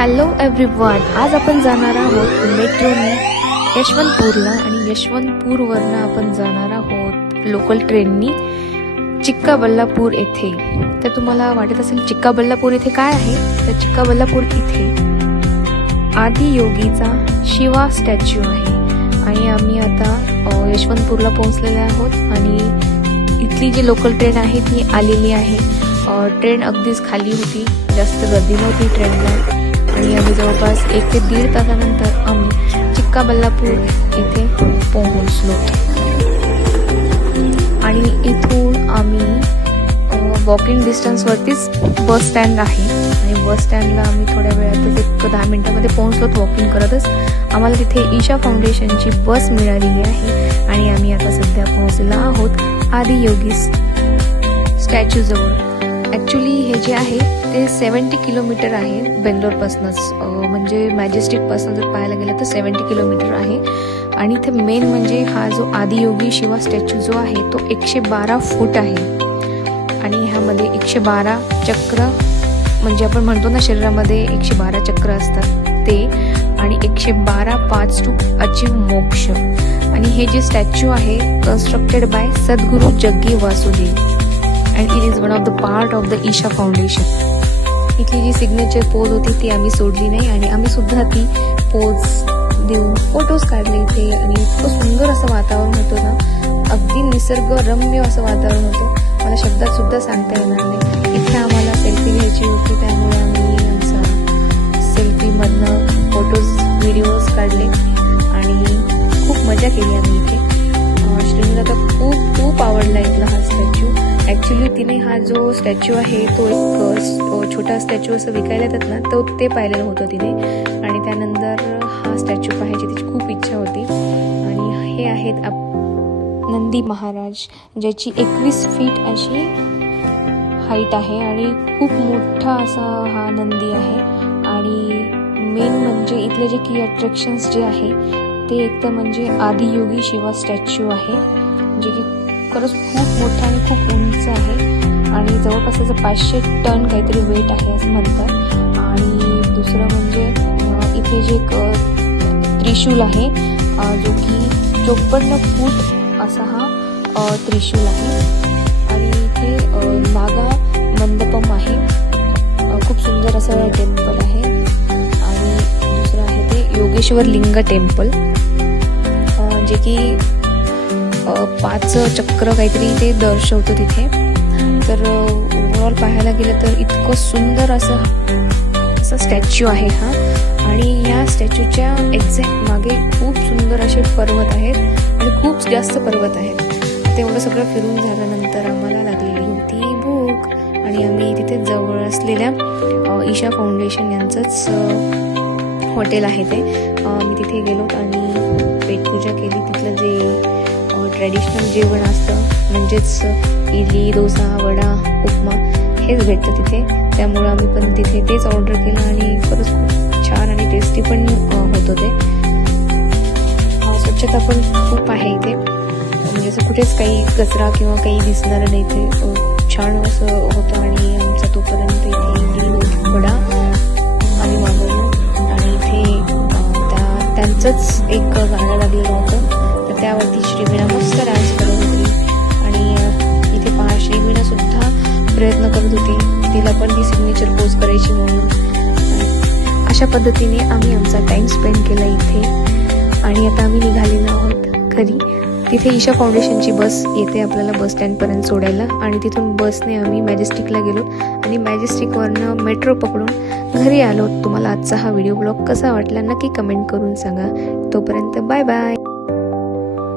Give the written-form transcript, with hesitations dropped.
Hello everyone, आज आपण जाणार आहोत मेट्रोने यशवंतपूरला आणि यशवंतपूरवरनं आपण जाणार आहोत लोकल ट्रेननी चिक्काबल्लापूर येथे. तर तुम्हाला वाटत असेल चिक्काबल्लापूर येथे काय आहे, तर चिक्काबल्लापूर इथे आदियोगीचा शिवा स्टॅच्यू आहे आणि आम्ही आता यशवंतपूरला पोहोचलेले आहोत आणि इथली जी लोकल ट्रेन आहे ती आलेली आहे. ट्रेन अगदीच खाली होती, जास्त गर्दी नव्हती ट्रेनला आणि आम्ही जवळपास 1 ते 1.5 तासानंतर आम्ही चिक्काबल्लापूर येथे पोहोचलो आणि इथून आम्ही वॉकिंग डिस्टन्सवरतीच बस स्टँड आहे आणि बस स्टँडला आम्ही थोड्या वेळातच 10 मिनिटांमध्ये पोहोचलोत वॉकिंग करतच. आम्हाला तिथे ईशा फाउंडेशनची बस मिळालेली आहे आणि आम्ही आता सध्या पोहोचलो आहोत आदियोगी स्टॅच्यूजवळ. ॲक्च्युली हे जे आहे ते 70 किलोमीटर आहे बेंगलोरपासूनच, म्हणजे मॅजेस्टिकपासून जर पाहायला गेलं तर 70 किलोमीटर आहे. आणि इथे मेन म्हणजे हा जो आदियोगी शिवा स्टॅच्यू जो आहे तो 112 फूट आहे आणि ह्यामध्ये 112 चक्र, म्हणजे आपण म्हणतो ना शरीरामध्ये 112 चक्र असतात ते, आणि 112 पाथ्स टू अचीव मोक्ष. आणि हे जे स्टॅच्यू आहे constructed by Sadhguru Jaggi Vasudev and it is one of the part of the Isha foundation. इथली जी सिग्नेचर पोज होती ती आम्ही सोडली नाही आणि आम्ही सुद्धा ती पोज देऊन फोटोज काढले इथे. आणि इतकं सुंदर असं वातावरण होतं ना, अगदी निसर्गरम्य असं वातावरण होतं, मला शब्दात सुद्धा सांगता येणार नाही. इथे आम्हाला सेल्फी घ्यायची होती, त्यामुळे आम्ही आमचा सेल्फीमधनं फोटोज व्हिडिओज काढले आणि खूप मजा केली आम्ही इथे. श्रीनीला तर खूप आवडला इथला हा स्टॅच्यू. ॲक्च्युली तिने हा जो स्टॅच्यू आहे तो एक छोटा स्टॅच्यू असं विकायला येतात ना, तो ते पाहिलेलं होतं तिने आणि त्यानंतर हा स्टॅच्यू पाहायची तिची खूप इच्छा होती. आणि हे आहेत नंदी महाराज, ज्याची 21 फीट अशी हाईट आहे आणि खूप मोठा असा हा नंदी आहे. आणि मेन म्हणजे इथले जे की अट्रॅक्शन्स जे आहे ते एक तर म्हणजे आदियोगी शिवा स्टॅच्यू आहे, जे की खरंच खूप मोठा आणि खूप उंच आहे आणि जवळपास त्याचं 500 टन काहीतरी वेट आहे असं म्हणतात. आणि दुसरं म्हणजे इथे जे एक त्रिशूल आहे जो की 54 फूट असा हा त्रिशूल आहे. आणि इथे नागा मंडपम आहे, खूप सुंदर असं टेम्पल आहे. आणि दुसरं आहे ते योगेश्वर लिंग टेम्पल, जे की 5 चक्र काहीतरी ते दर्शवतं तिथे. तर ओव्हरऑल पाहायला गेलं तर इतकं सुंदर असं स्टॅच्यू आहे हा. आणि या स्टॅच्यूच्या एक्झॅक्ट मागे खूप सुंदर असे पर्वत आहेत आणि खूप जास्त पर्वत आहेत. तेवढं सगळं फिरून झाल्यानंतर आम्हाला लागलेली होती भूक आणि आम्ही तिथे जवळ असलेल्या ईशा फाउंडेशन यांचंच हॉटेल आहे ते, मी तिथे गेलो आणि पेटपूजा केली. तिथलं जे ट्रॅडिशनल जेवण असतं म्हणजेच इडली, डोसा, वडा, उपमा हेच भेटतं तिथे, त्यामुळं आम्ही पण तिथे तेच ऑर्डर केलं आणि खरंच खूप छान आणि टेस्टी पण होतं ते. स्वच्छता पण खूप आहे इथे, म्हणजे असं कुठेच काही कचरा किंवा काही दिसणार नाही, ते छान असं होतं. आणि आमचा तोपर्यंत इथे इडली, वडा आणि मागवलं आणि इथे त्यांचंच एक गाणं लागलेलं होतं, तर त्यावरती श्रीवीणा मस्त डान्स करत होती. आणि इथे पहा श्रीवीणा सुद्धा प्रयत्न करत होती, तिला पण ती सिग्नेचर पोज करायची म्हणून. अशा पद्धतीने आम्ही आमचा टाइम स्पेंड केला इथे. आणि आता आम्ही निघालेलो आहोत घरी. तिथे ईशा फाउंडेशनची बस येते आपल्याला बस स्टँडपर्यंत सोडायला आणि तिथून बसने आम्ही मॅजेस्टिकला गेलो आणि मॅजेस्टिकवरनं मेट्रो पकडून घरी आलो. तुम्हाला आजचा हा व्हिडिओ ब्लॉग कसा वाटला नक्की कमेंट करून सांगा. तोपर्यंत बाय बाय.